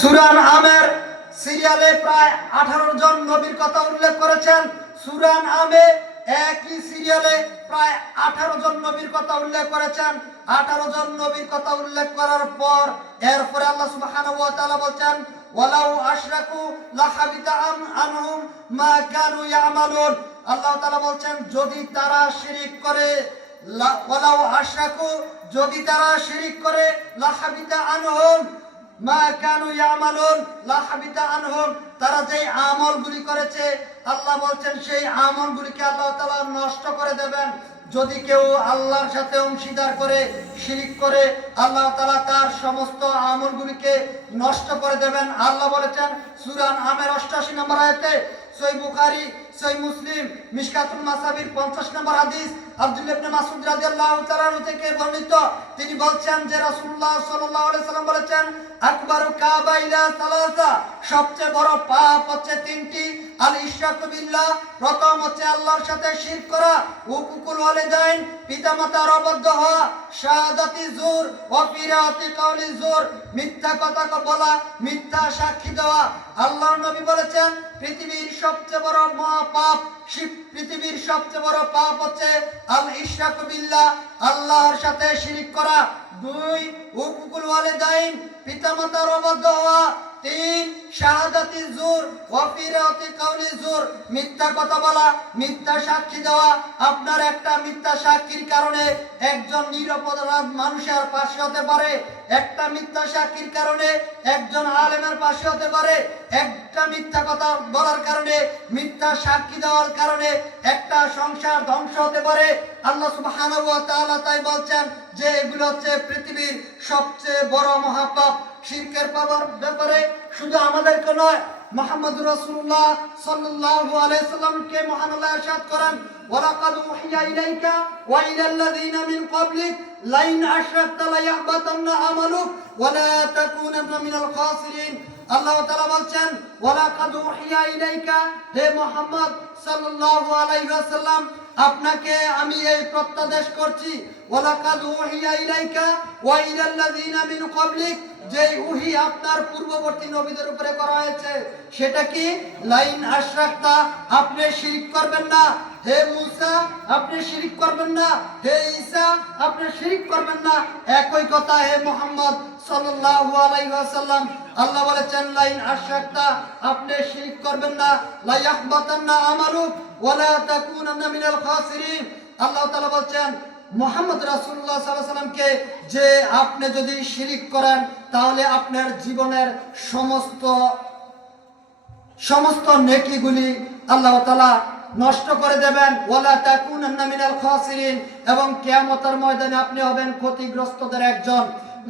সূরা আমের সিরিয়ালে প্রায় 18 জন নবীর কথা উল্লেখ করেছেন। সূরা আমে একই সিরিয়ালে প্রায় 18 জন নবীর কথা উল্লেখ করেছেন। 18 জন নবীর কথা উল্লেখ করার পর এরপরে আল্লাহ সুবহানাহু ওয়া তাআলা বলেন, ওয়ালাউ আশরাকু লাহাবিতা আনহুম মা কানু ইয়ামালুন। আল্লাহ তাআলা বলেন, যদি তারা শিরক করে, ওয়ালাউ আশরাকু, যদি তারা শিরক করে, লাহাবিতা আনহুম মা কানু ইয়ামালুন, লাহাবিতা আনহুম, তারা যে আমলগুলি করেছে আল্লাহ বলছেন সেই আমলগুলিকে আল্লাহ তাআলা নষ্ট করে দেবেন। যদি কেউ আল্লাহর সাথে অংশীদার করে শিরক করে, আল্লাহ তাআলা তার সমস্ত আমলগুলিকে নষ্ট করে দেবেন। আল্লাহ বলেছেন সূরা আমের 88 নম্বর আয়াতে, সহিহ বুখারী, সহিহ মুসলিম, মিশকাতুল মাসাবির 50 নম্বর হাদিস, আব্দুল্লাহ ইবনে মাসউদ রাদিয়াল্লাহু তাআলা থেকে বর্ণিত। তিনি বলছেন যে রাসূলুল্লাহ সাল্লাল্লাহু আলাইহি সাল্লাম বলেছেন, আকবারু কাবাইরা সালাসা, সবচেয়ে বড় পাপ হচ্ছে তিনটি। আল ইশরাকু বিল্লাহ, প্রথম হচ্ছে আল্লাহর সাথে শিরক করা, হুকুকুল ওয়ালিদাইন, পিতামাতার অবাধ্য হওয়া, শাহাদাতি জুর ওয়া ফিরাতি কাউলি জুর, মিথ্যা কথা বলা, মিথ্যা সাক্ষী দেওয়া। আল্লাহর নবী বলেছেন পৃথিবীর সবচেয়ে বড় মহাপাপ, পৃথিবীর সবচেয়ে বড় পাপ হচ্ছে আল ইশরাকু বিল্লাহ, আল্লাহর সাথে শিরক করা। 2 হুকুকুল ওয়ালিদাইন, পিতামাতার অবাধ্য হওয়া। 3 শাহাদাতি জুর ওয়া ফিরাতি কাউলি জুর, মিথ্যা কথা বলা, মিথ্যা সাক্ষী দেওয়া। আপনার একটা মিথ্যা সাক্ষীর কারণে একজন নিরপরাধ মানুষের পাশে হতে পারে, একটা মিথ্যা সাক্ষীর কারণে একজন আলেমের পাশে হতে পারে, একটা মিথ্যা কথা বলার কারণে, মিথ্যা সাক্ষী দেওয়ার কারণে একটা সংসার ধ্বংস হতে পারে। আল্লাহ সুবহানাহু ওয়া তাআলা তাই বলছেন যে এগুলো হচ্ছে পৃথিবীর সবচেয়ে বড় মহাপাপ। শিরকের ব্যাপারে শুধু আমাদেরকে নয়, মুহাম্মদুর রাসূলুল্লাহ সাল্লাল্লাহু আলাইহি সাল্লামকে মহান আল্লাহ ইরশাদ করেন, ওয়ালাকাদ উহিয়া ইলাইকা ওয়া ইলাল্লাযিনা মিন ক্বাবলিক লাইন আশরাকতা লায়াহবাতান্না আমালুক ওয়া লা তাকুনান্না মিনাল খাসিরিন। আল্লাহ তাআলা বলছেন, ওয়ালাকাদ উহিয়া ইলাইকা, হে মুহাম্মদ সাল্লাল্লাহু আলাইহি ওয়াসাল্লাম, আপনাকে আমি এই প্রত্যাদেশ করছি, ওয়ালাকাদ উহিয়া ইলাইকা ওয়া ইলাল্লাযিনা মিন ক্বাবলিক, যে ওহী আপনার পূর্ববর্তী নবীদের উপরে করা হয়েছে সেটা কি, লাইন আশরাকতা, আপনি শিরক করবেন না। হে মূসা, আপনি শিরক করবেন না। হে ঈসা, আপনি শিরক করবেন না। একই কথা হে মুহাম্মদ সাল্লাল্লাহু আলাইহি ওয়াসাল্লাম, আল্লাহ বলেছেন লাইন আশরাকতা, আপনি শিরক করবেন না, লা ইয়াহবাতান্না আমালুক ওয়া লা তাকুনান্না মিনাল খাসিরিন। আল্লাহ তাআলা বলেছেন মুহাম্মদ রাসূলুল্লাহ সাল্লাল্লাহু আলাইহি ওয়াসাল্লামকে যে আপনি যদি শিরক করেন তাহলে আপনার জীবনের সমস্ত নেকিগুলি আল্লাহ তাআলা নষ্ট করে দেবেন। ওয়ালা তাকুনান্না মিনাল খাসিরিন, এবং কিয়ামতের ময়দানে আপনি হবেন ক্ষতিগ্রস্তদের একজন।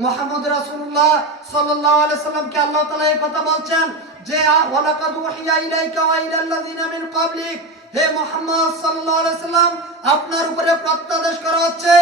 মুহাম্মদ রাসূলুল্লাহ সাল্লাল্লাহু আলাইহি সাল্লামকে আল্লাহ তাআলা এই কথা বলছেন যে ওয়ালাকাদ উহিয়া ইলাইকা ওয়া ইলাল্লাযিনা মিন ক্বাবলিক, হে মুহাম্মদ সাল্লাল্লাহু আলাইহি সাল্লাম, আপনার উপরে প্রত্যাদেশ করা হচ্ছে,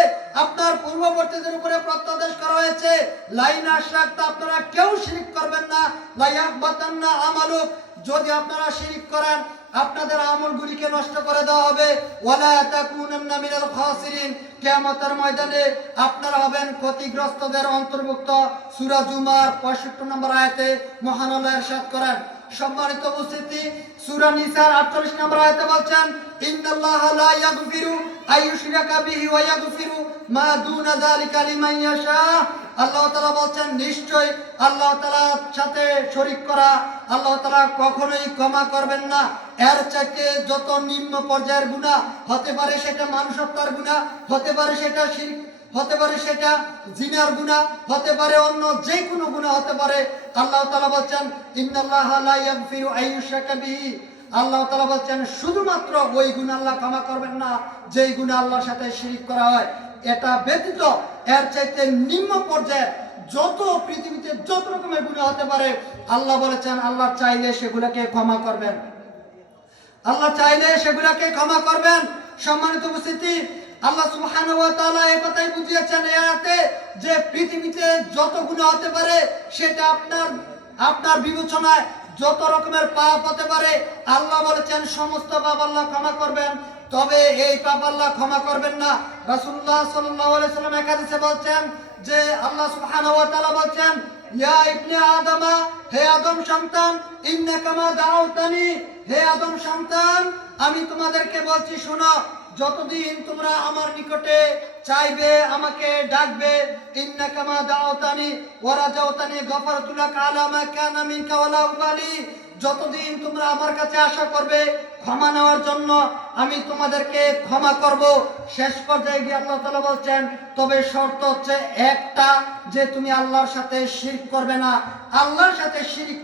আপনার পূর্ববর্তীদের উপরে প্রত্যাদেশ করা হয়েছে, লাইন আশরাকতা, আপনারা কেউ শিরক করবেন না, লা ইয়াহবাতান্না আমালুক, যদি আপনারা শিরক করেন আপনাদের আমলগুলিকে নষ্ট করে দেওয়া হবে, ওয়ালা তাকুনান্না মিনাল খাসিরিন, কিয়ামতের ময়দানে আপনারা হবেন ক্ষতিগ্রস্তদের অন্তর্ভুক্ত। সূরা জুমার 65 নম্বর আয়াতে মহান আল্লাহ ইরশাদ করেন। সম্মানিত উপস্থিতি, সূরা নিসার 48 নম্বর আয়াতে বলছেন, ইন্নাল্লাহা লা ইয়াগফিরু আইয়ুশরাকা বিহি ওয়া ইয়াগফিরু মা দুনা যালিকা লিমান ইয়াশা। আল্লাহ তাআলা বলছেন নিশ্চয় আল্লাহ তাআলার সাথে শরীক করা আল্লাহ তাআলা কখনোই ক্ষমা করবেন না। এর চাইতে যত নিম্ন পর্যায়ের গুনাহ হতে পারে, সেটা মানুষ হত্যার গুনাহ হতে পারে, সেটা শিরক হতে পারে, সেটা জিনার গুনাহ হতে পারে, অন্য যে কোনো গুনাহ হতে পারে, আল্লাহ তাআলা বলেন ইন্নাল্লাহা লা ইয়াগফিরু আইয়ুশরাকা বিহি। আল্লাহ তাআলা বলেন শুধুমাত্র ওই গুনাহ আল্লাহ ক্ষমা করবেন না যেই গুনাহ আল্লাহর সাথে শিরক করা হয়। এটা ব্যতীত এর চাইতে নিম্ন পর্যায়ে যত পৃথিবীতে যত রকমের গুনাহ হতে পারে, আল্লাহ বলেছেন আল্লাহ চাইলে সেগুলোকে ক্ষমা করবেন, আল্লাহ চাইলে সেগুলোকে ক্ষমা করবেন। সম্মানিত উপস্থিতি, আল্লাহ সুবহানাহু ওয়া তাআলা এই কথাই বুঝিয়েছেন এই আয়াতে যে পৃথিবীতে যত গুনাহ হতে পারে সেটা আপনার বিবেচনায় যত রকমের পাপ হতে পারে, আল্লাহ বলেছেন সমস্ত পাপ আল্লাহ ক্ষমা করবেন, তবে এই পাপ আল্লাহ ক্ষমা করবেন না। রাসূলুল্লাহ সাল্লাল্লাহু আলাইহি সাল্লাম এক হাদিসে বলেছেন যে আল্লাহ সুবহানাহু ওয়া তাআলা বলেছেন ইয়া ইবনে আদমা, হে আদম সন্তান, ইন্নাকা মা দাউতানি, হে আদম সন্তান, আমি তোমাদেরকে বলছি শোনো, যতদিন তোমরা আমার নিকটে চাইবে, আমাকে ডাকবে, ইন্নাকা মা দাউতানি ওয়া রাজাউতানি গফারতু লাকা আলা মা কানা মিনকা ওয়ালা উবালি, যতদিন তোমরা আমার কাছে আশা করবে ক্ষমা নেওয়ার জন্য, আমি তোমাদেরকে ক্ষমা করব। শেষ পর্যায়ে গিয়ে আল্লাহ তাআলা বলছেন, তবে শর্ত হচ্ছে একটা, যে তুমি আল্লাহর সাথে শিরক করবে না। আল্লাহর সাথে শিরক